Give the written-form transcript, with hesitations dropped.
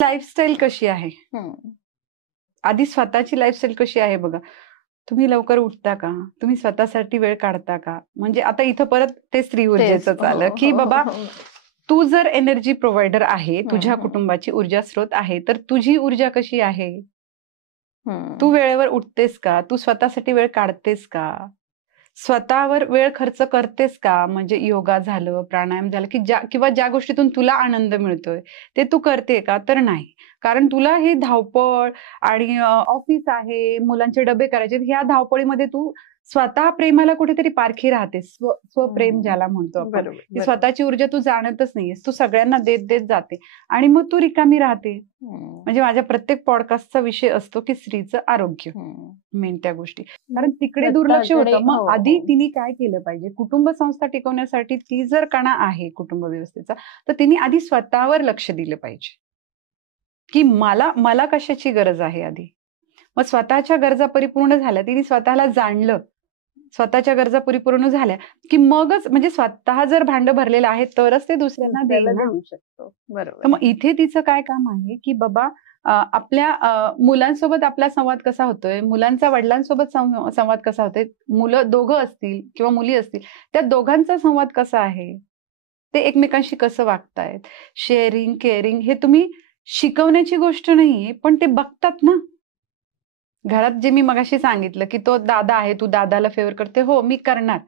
Lifestyle कशी आहे? आधी स्वतःची लाईफस्टाईल कशी आहे बघा. तुम्ही लवकर उठता का? तुम्ही स्वतःसाठी वेळ काढता का? म्हणजे आता इथं परत ते स्त्री ऊर्जेचं चालं की बाबा तू जर एनर्जी प्रोव्हायडर आहे, तुझ्या कुटुंबाची ऊर्जा स्रोत आहे, तर तुझी ऊर्जा कशी आहे? तू वेळेवर उठतेस का? तू स्वतःसाठी वेळ काढतेस का? स्वतःवर वेळ खर्च करतेस का? म्हणजे योगा झालं, प्राणायाम झालं की किंवा ज्या गोष्टीतून तुला आनंद मिळतोय ते तू करते का? तर नाही. कारण तुला ही धावपळ आणि ऑफिस आहे, मुलांचे डबे करायचे, ह्या धावपळीमध्ये तू स्वतः प्रेमाला कुठेतरी पारखी राहतेस. स्वप्रेम ज्याला म्हणतो आपण. की स्वतःची ऊर्जा तू जाणतच नाहीयेस. तू सगळ्यांना देत देत जाते आणि मग तू रिकामी राहते. म्हणजे माझ्या प्रत्येक पॉडकास्टचा विषय असतो की स्त्रीचं आरोग्य, मेन त्या गोष्टी. कारण तिकडे दुर्लक्ष होतं. मग आधी तिने काय केलं पाहिजे? कुटुंब संस्था टिकवण्यासाठी ती जर कणा आहे कुटुंब व्यवस्थेचा, तर तिने आधी स्वतःवर लक्ष दिलं पाहिजे. की मला कशाची गरज आहे आधी. मग स्वतःच्या गरजा परिपूर्ण झाल्या, तिने स्वतःला जाणलं, स्वतःच्या गरजा परिपूर्ण झाल्या की मगच म्हणजे स्वतः जर भांड भरलेलं आहे तरच ते दुसऱ्यांना देऊ शकतो. बरोबर. तर मग इथे तिचं काय काम आहे की बाबा आपल्या मुलांसोबत आपला संवाद कसा होतोय, मुलांचा वडिलांसोबत संवाद कसा होतोय, मुलं दोघं असतील किंवा मुली असतील, त्या दोघांचा संवाद कसा आहे, ते एकमेकांशी कसं वागतायत, शेअरिंग केअरिंग हे तुम्ही शिकवण्याची गोष्ट नाहीये, पण ते बघतात ना. घरात जे मी मगाशी सांगितलं की तो दादा आहे, तू दादाला फेवर करते, हो मी करणार.